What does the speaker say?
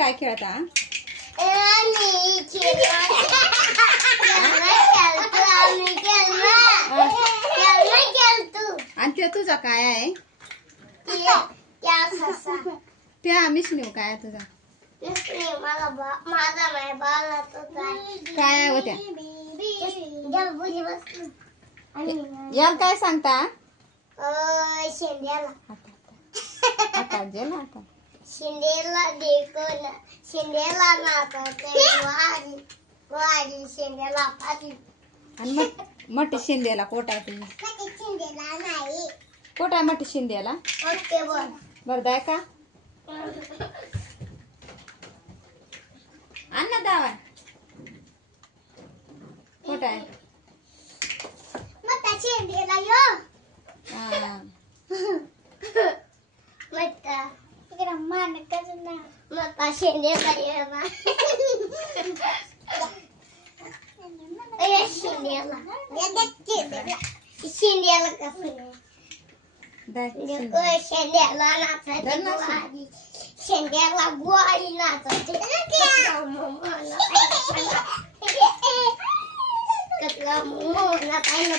काय खेळता? आणि ते तुझा काय आहे? त्या मिशनीव काय आहे तुझा? काय आहे होत्या? याला काय सांगता? शिंदेला देखून शिंदेला नाचते वारी शिंदेला पाठी. आणि मोठी शिंदेला कोट आहे तुम्ही? शिंदेला नाही कोट आहे मोठी शिंदेला? ओके बोल बरं दाय का? अन्ना दावा कोट आहे? मग शिंदेला यो मग शिंदेला ये ना शिंदेला शिंदेला कसं शेंड्याला नाचायची शेंड्याला गोळी नाचायची कसला मोह नाचायला